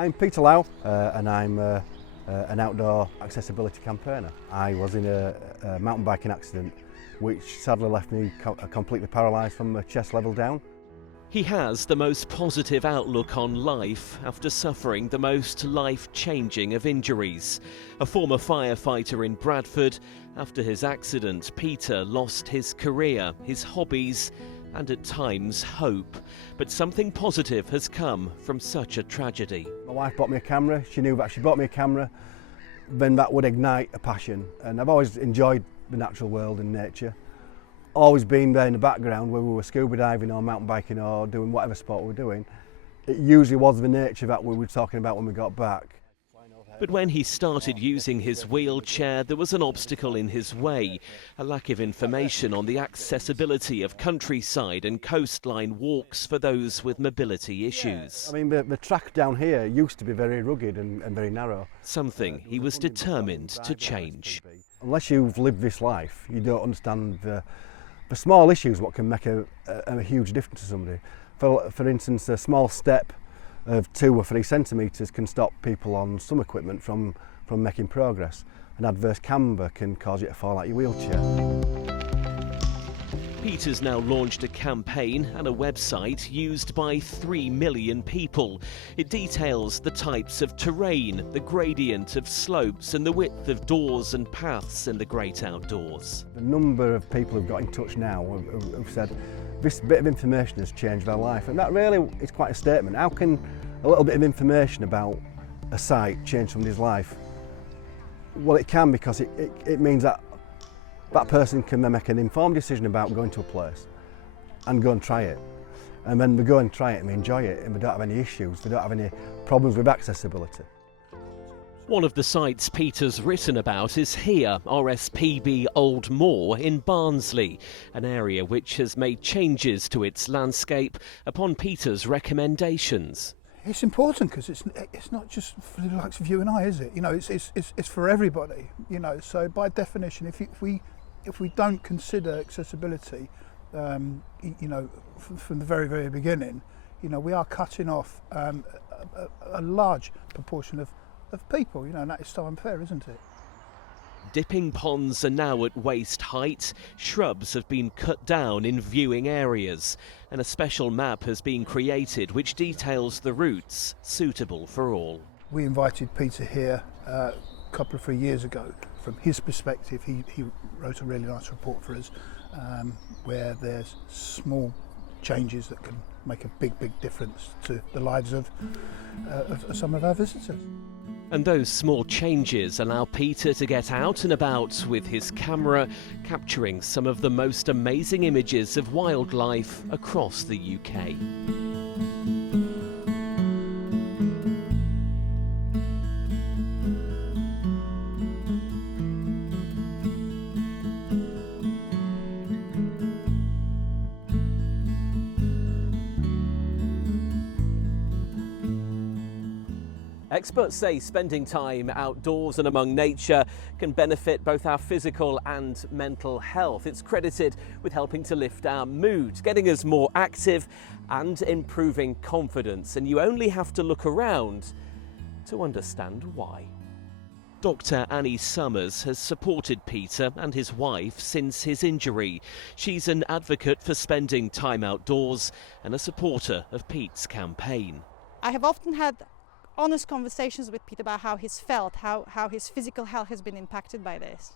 I'm Peter Lau and I'm an outdoor accessibility campaigner. I was in a mountain biking accident which sadly left me completely paralysed from the chest level down. He has the most positive outlook on life after suffering the most life-changing of injuries. A former firefighter in Bradford, after his accident, Peter lost his career, his hobbies, and at times hope. But something positive has come from such a tragedy. My wife bought me a camera. She knew that she bought me a camera, then that would ignite a passion. And I've always enjoyed the natural world and nature. Always been there in the background, whether we were scuba diving or mountain biking or doing whatever sport we were doing. It usually was the nature that we were talking about when we got back. But when he started using his wheelchair, there was an obstacle in his way, a lack of information on the accessibility of countryside and coastline walks for those with mobility issues. I mean, the track down here used to be very rugged and very narrow. Something he was determined to change. Unless you've lived this life, you don't understand the small issues what can make a huge difference to somebody. For instance, a small step of 2 or 3 centimetres can stop people on some equipment from making progress. An adverse camber can cause you to fall out your wheelchair. Peter's now launched a campaign and a website used by 3 million people. It details the types of terrain, the gradient of slopes and the width of doors and paths in the great outdoors. The number of people who've got in touch now have said this bit of information has changed their life, and that really is quite a statement. How can a little bit of information about a site change somebody's life? Well, it can, because it means that person can then make an informed decision about going to a place and go and try it. And then they go and try it and they enjoy it and they don't have any issues, they don't have any problems with accessibility. One of the sites Peter's written about is here, RSPB Old Moor in Barnsley, an area which has made changes to its landscape upon Peter's recommendations. It's important because it's not just for the likes of you and I, is it? You know, it's for everybody. You know, so by definition, if we don't consider accessibility, you know, from the very beginning, you know, we are cutting off a large proportion of people. You know, and that is so unfair, isn't it? Dipping ponds are now at waist height, shrubs have been cut down in viewing areas, and a special map has been created which details the routes suitable for all. We invited Peter here a couple of 3 years ago. From his perspective, he wrote a really nice report for us where there's small changes that can make a big difference to the lives of some of our visitors. And those small changes allow Peter to get out and about with his camera, capturing some of the most amazing images of wildlife across the UK. Experts say spending time outdoors and among nature can benefit both our physical and mental health. It's credited with helping to lift our mood, getting us more active and improving confidence. And you only have to look around to understand why. Dr. Annie Summers has supported Peter and his wife since his injury. She's an advocate for spending time outdoors and a supporter of Pete's campaign. I have often had honest conversations with Peter about how he's felt, how his physical health has been impacted by this.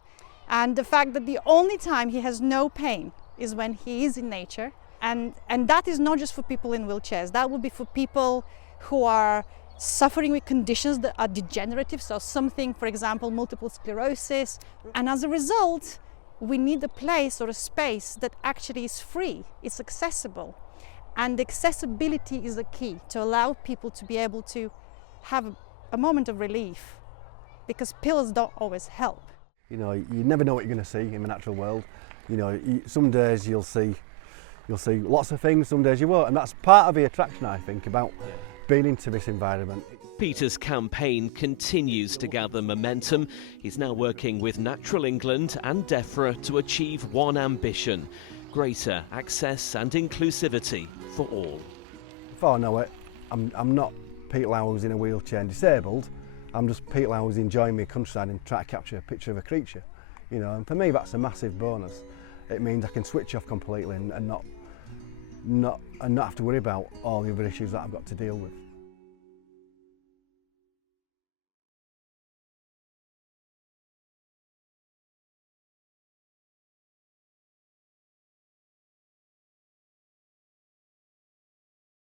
And the fact that the only time he has no pain is when he is in nature. And that is not just for people in wheelchairs. That would be for people who are suffering with conditions that are degenerative. So something, for example, multiple sclerosis. And as a result, we need a place or a space that actually is free, it's accessible. And accessibility is the key to allow people to be able to have a moment of relief, because pills don't always help. You know, you never know what you're going to see in the natural world. You know, some days you'll see lots of things, some days you won't, and that's part of the attraction, I think, about being into this environment. Peter's campaign continues to gather momentum. He's now working with Natural England and DEFRA to achieve one ambition: greater access and inclusivity for all. Before I know it, I'm not Pete Lau who's in a wheelchair and disabled. I'm just Pete Lau who's enjoying my countryside and trying to capture a picture of a creature. You know, and for me that's a massive bonus. It means I can switch off completely and not have to worry about all the other issues that I've got to deal with.